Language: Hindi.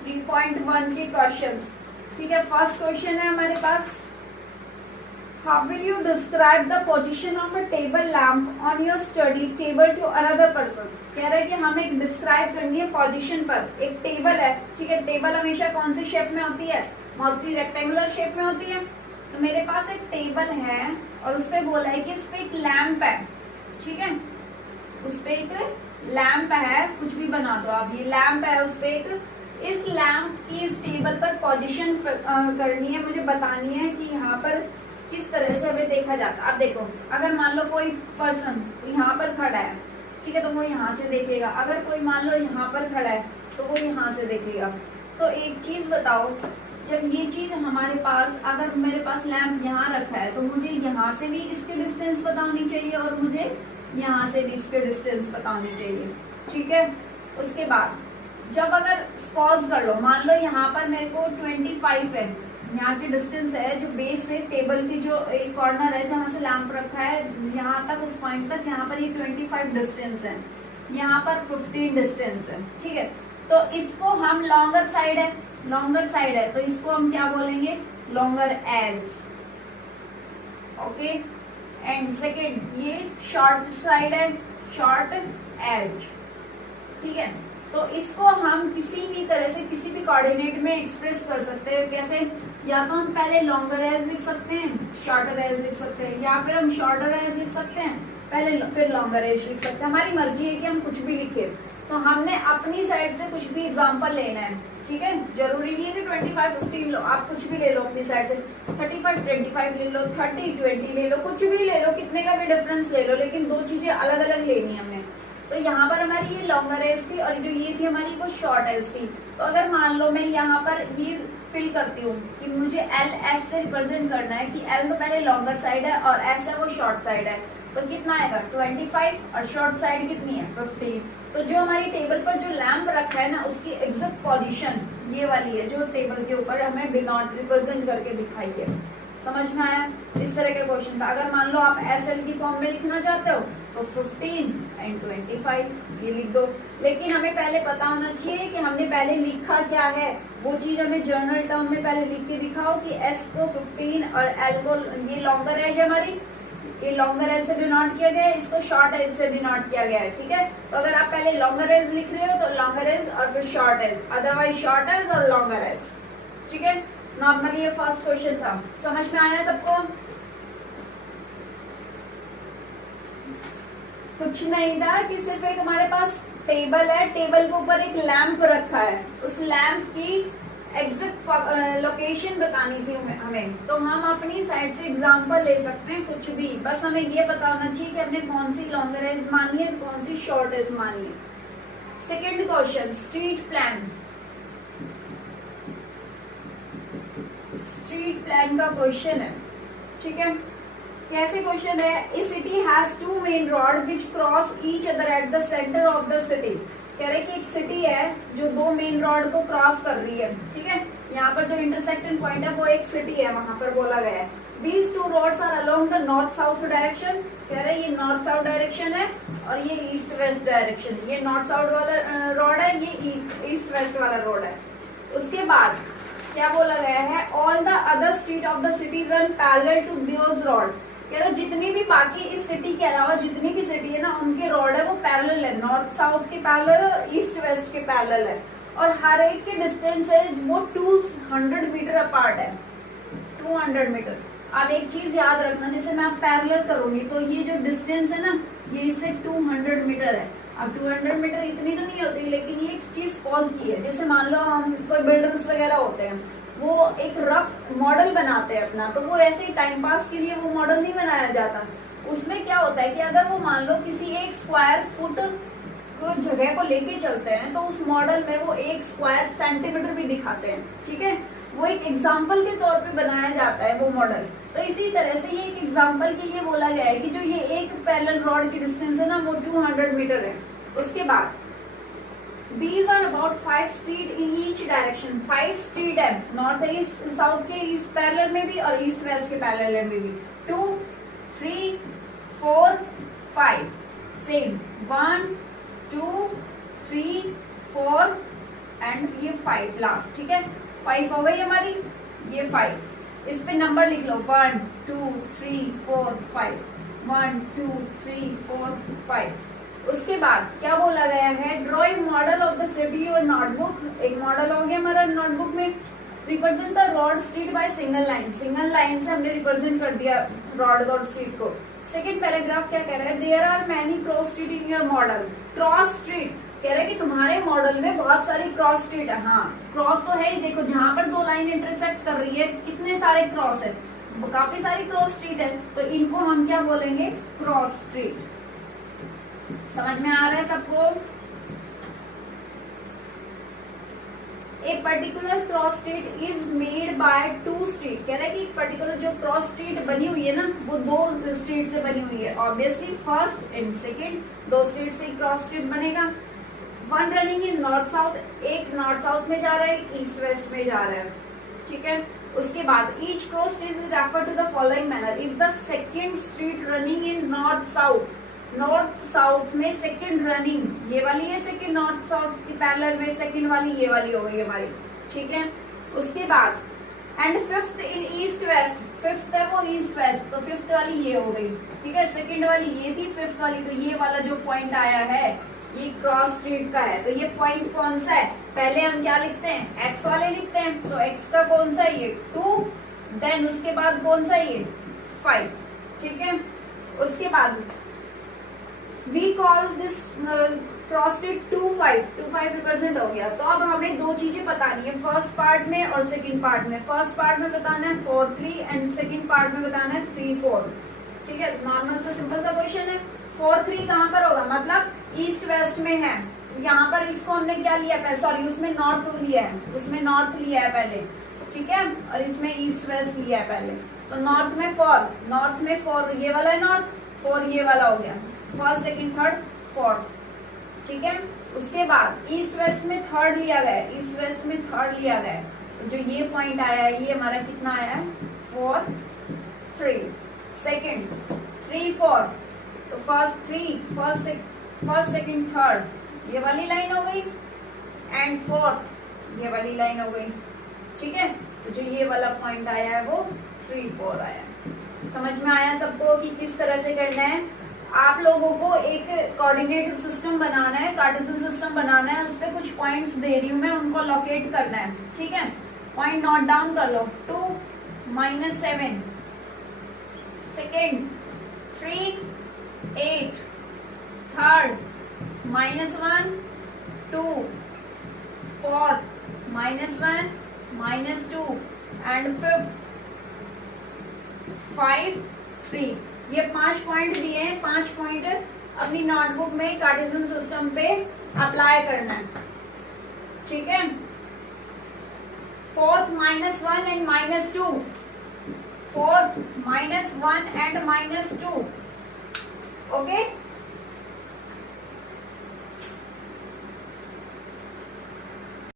3.1 के क्वेश्चन। ठीक है, फर्स्ट क्वेश्चन है हमारे पास, how will you describe the position of a table lamp on your study table to another person. कह रहा है कि हमें डिस्क्राइब करनी है पोजीशन पर, एक टेबल है, ठीक है, टेबल हमेशा कौन सी शेप में होती है, मोस्टली रेक्टेंगुलर शेप में होती है। तो मेरे पास एक टेबल है और उस पे बोला है कि इस पे एक लैम्प है, ठीक है, उस पे एक लैम्प है, कुछ भी बना दो आप, ये लैम्प है, उस पे एक, इस लैम्प की इस टेबल पर पोजीशन करनी है, मुझे बतानी है कि यहाँ पर किस तरह से हमें देखा जाता है। अब देखो, अगर मान लो कोई पर्सन यहाँ पर खड़ा है, ठीक है, तो वो यहाँ से देखेगा, अगर कोई मान लो यहाँ पर खड़ा है तो वो यहाँ से देखेगा। तो एक चीज बताओ, जब ये चीज हमारे पास, अगर मेरे पास लैम्प यहाँ रखा है तो मुझे यहाँ से भी इसके डिस्टेंस पता होनी चाहिए और मुझे यहाँ से भी इसके डिस्टेंस पता होनी चाहिए, ठीक है। उसके बाद जब अगर पॉज कर लो, मान लो यहाँ पर मेरे को 25 है, यहाँ की डिस्टेंस है, जो बेस से टेबल की जो एक कॉर्नर है जहाँ से लैंप रखा है यहाँ तक, उस पॉइंट तक, यहाँ पर ये 25 डिस्टेंस है, यहाँ पर 15 डिस्टेंस है, ठीक है। तो इसको हम लॉन्गर साइड है, लॉन्गर साइड है, तो इसको हम क्या बोलेंगे, longer edge, okay. And second, ये शॉर्ट साइड है, शॉर्ट एज, ठीक है। तो इसको हम किसी भी तरह से किसी भी कोऑर्डिनेट में एक्सप्रेस कर सकते हैं, कैसे, या तो हम पहले लॉन्गर एज लिख सकते हैं, शॉर्टर एज लिख सकते हैं, या फिर हम शॉर्टर एज लिख सकते हैं पहले, फिर लॉन्गर एज लिख सकते हैं, हमारी मर्जी है कि हम कुछ भी लिखे। तो हमने अपनी साइड से कुछ भी एग्जांपल लेना है, ठीक है, जरूरी नहीं है कि 25 15 लो, आप कुछ भी ले लो अपनी साइड से, 35 25 ले लो, 30 20 ले लो, कुछ भी ले लो, कितने का भी डिफरेंस ले लो, लेकिन दो चीजें अलग अलग लेनी है हमने। तो यहाँ पर हमारी ये लॉन्गर एज थी और जो ये थी हमारी वो शॉर्ट एज थी। तो अगर मान लो मैं यहाँ पर ये फिल करती हूँ कि मुझे एल एस से रिप्रेजेंट करना है, कि एल तो पहले लॉन्गर साइड है और एस है वो शॉर्ट साइड है, तो कितना आएगा 25 और शॉर्ट साइड कितनी है 15। तो जो हमारी टेबल पर जो लैंप रखा है ना, उसकी एग्जैक्ट पोजीशन ये वाली है जो टेबल के ऊपर हमें डिनोट रिप्रेजेंट करके दिखाई है। समझ में आया? इस तरह का क्वेश्चन था। अगर मान लो आप एस एल की फॉर्म में लिखना चाहते हो तो 15 एंड 25 ये लिख दो, लेकिन हमें पहले पता होना चाहिए कि हमने पहले लिखा क्या है, वो चीज हमें जर्नल टर्म में पहले लिख के दिखाओ कि एस को 15 और एल को, ये लॉन्गर एज है हमारी, ये लॉन्गर एज से डिनोट किया गया है, इसको शॉर्ट एज से डिनोट किया गया है, ठीक है। तो अगर आप पहले लॉन्गर एज लिख रहे हो तो लॉन्गर एज और फिर short edge, otherwise short edge और लॉन्गर एज, ठीक है। नॉर्मली ये फर्स्ट क्वेश्चन था, समझ में आया सबको? कुछ नहीं था कि सिर्फ एक हमारे पास टेबल है, टेबल के ऊपर एक लैंप रखा है, उस लैंप की एग्जैक्ट लोकेशन बतानी थी हमें। तो हम अपनी साइड से एग्जांपल ले सकते हैं कुछ भी, बस हमें ये पता होना चाहिए कि हमने कौन सी लॉन्गर एज मानी है, कौन सी शॉर्ट एज मानी है। Second question, street plan. Street plan का क्वेश्चन है, ठीक है। कैसे क्वेश्चन है? A city has two main road which cross each other at the centre of the city. कह रहे कि एक सिटी है जो दो मेन रोड को क्रॉस कर रही है, ठीक है। यहाँ पर जो इंटरसेक्टिंग पॉइंट है वो एक सिटी है, वहां पर बोला गया है these two roads are along the north south direction. कह रहे ये नॉर्थ साउथ डायरेक्शन है और ये ईस्ट वेस्ट डायरेक्शन है। ये नॉर्थ साउथ वाला रोड है, ये ईस्ट वेस्ट वाला रोड है। उसके बाद क्या बोला गया है? All the other street of the city run parallel to those road. कह रहे जितनी भी बाकी इस सिटी के अलावा जितनी भी सिटी है ना, उनके रोड है वो पैरेलल है, नॉर्थ साउथ के पैरेलल है और ईस्ट वेस्ट के पैरेलल है, और हर एक के डिस्टेंस है वो 200 मीटर अपार्ट है, 200 मीटर। अब एक चीज याद रखना, जैसे मैं आप पैरेलल करूंगी तो ये जो डिस्टेंस है ना, ये इससे 200 मीटर है। अब 200 मीटर इतनी तो नहीं होती, लेकिन ये एक चीज पॉज की है। जैसे मान लो हम कोई बिल्डर्स वगैरह होते हैं, वो एक रफ मॉडल बनाते हैं अपना, तो वो ऐसे ही टाइम पास के लिए वो मॉडल नहीं बनाया जाता। उसमें क्या होता है कि अगर वो मान लो किसी एक स्क्वायर फुट को जगह को लेके चलते हैं तो उस मॉडल में वो एक स्क्वायर सेंटीमीटर भी दिखाते हैं, ठीक है। वो एक एग्जाम्पल के तौर पे बनाया जाता है वो मॉडल। तो इसी तरह से ये एक एग्जाम्पल के लिए बोला गया है कि जो ये एक पैरेलल रॉड की डिस्टेंस है ना, वो 200 मीटर है। उसके बाद These are about 5 street in each direction. 5 street है, नॉर्थ ईस्ट साउथ के ईस्ट पैरेलल में भी और ईस्ट वेस्ट के पैरेलल में भी। 2 3 4 5 सेम 1 2 3 4 एंड ये 5 लास्ट, ठीक है। 5 हो गई हमारी, ये 5। इस पे नंबर लिख लो 1 2 3 4 5, 1 2 3 4 5। उसके बाद क्या बोला गया है, draw a model of the city और नोटबुक। एक मॉडल हो गया हमारा नोटबुक में। Represent the rod street by single line, single line से हमने रिप्रेजेंट कर दिया रॉड और स्ट्रीट को। सेकेंड पैराग्राफ क्या कह रहा है, there are many cross street in your model. Cross street कह रहे हैं कि तुम्हारे मॉडल में बहुत सारी क्रॉस स्ट्रीट है। हाँ, क्रॉस तो है ही, देखो जहां पर दो लाइन इंटरसेक्ट कर रही है कितने सारे क्रॉस है, काफी सारी क्रॉस स्ट्रीट है, तो इनको हम क्या बोलेंगे, क्रॉस स्ट्रीट। समझ में आ रहा है सबको। A particular cross street is made by 2 street, कह रहा है कि पर्टिकुलर जो क्रॉस स्ट्रीट बनी हुई है ना, वो 2 स्ट्रीट से बनी हुई है। Obviously first and second, 2 street से क्रॉस स्ट्रीट बनेगा। One running in north south, एक नॉर्थ साउथ में जा रहा है, एक ईस्ट वेस्ट में जा रहा है, ठीक है। उसके बाद each cross street is refer to the following manner, if the second street running in north south, north south में सेकंड रनिंग, ये वाली है सेकंड, नॉर्थ साउथ की पैरेलल में सेकंड वाली ये वाली हो गई हमारी, ठीक है। उसके बाद and fifth in east west, fifth है वो ईस्ट वेस्ट, तो फिफ्थ वाली ये हो गई, ठीक है। सेकंड वाली ये थी, फिफ्थ वाली, तो ये वाला जो पॉइंट आया है ये क्रॉस स्ट्रीट का है। तो ये पॉइंट कौन सा है, पहले हम क्या लिखते हैं, एक्स वाले लिखते हैं, तो एक्स का कौन सा है, ये 2, देन उसके बाद कौन सा ये 5, ठीक है। उसके बाद we call this cross street 2 5 represent हो गया। तो अब हमें 2 चीजें बतानी है, फर्स्ट पार्ट में और सेकंड पार्ट में। फर्स्ट पार्ट में बताना है 4 3 एंड सेकंड पार्ट में बताना है 3 4, ठीक है। नॉर्मल सा सिंपल सा क्वेश्चन है। 4 3 कहाँ पर होगा, मतलब ईस्ट वेस्ट में है, यहाँ पर इसको हमने क्या लिया, सॉरी उसमें नॉर्थ लिया है, उसमें नॉर्थ लिया है पहले, ठीक है, और इसमें ईस्ट वेस्ट लिया है पहले। तो नॉर्थ में 4, नॉर्थ में 4 ये वाला है नॉर्थ, 4 ये वाला हो गया, फर्स्ट सेकंड थर्ड फोर्थ, ठीक है। उसके बाद ईस्ट वेस्ट में थर्ड लिया गया, ईस्ट वेस्ट में थर्ड लिया गया, तो जो ये पॉइंट आया है ये हमारा कितना आया है, 4 3, सेकंड 3 4, तो फर्स्ट 3, फर्स्ट सेकंड थर्ड ये वाली लाइन हो गई, एंड फोर्थ ये वाली लाइन हो गई, ठीक है। तो जो ये वाला पॉइंट आया है वो 3 4 आया है। समझ में आया सबको कि किस तरह से करना है। आप लोगों को एक कोऑर्डिनेट सिस्टम बनाना है, कार्टेशियन सिस्टम बनाना है, उस पर कुछ पॉइंट्स दे रही हूँ मैं, उनको लोकेट करना है, ठीक है। पॉइंट नोट डाउन कर लो, 2 -7, second 3 8, third -1 2, fourth -1 -2 and fifth 5 3। ये 5 पॉइंट दिए हैं, 5 पॉइंट अपनी नोटबुक में कार्टेशियन सिस्टम पे अप्लाई करना है, ठीक है। Fourth -1 and -2, fourth -1 and -2, okay.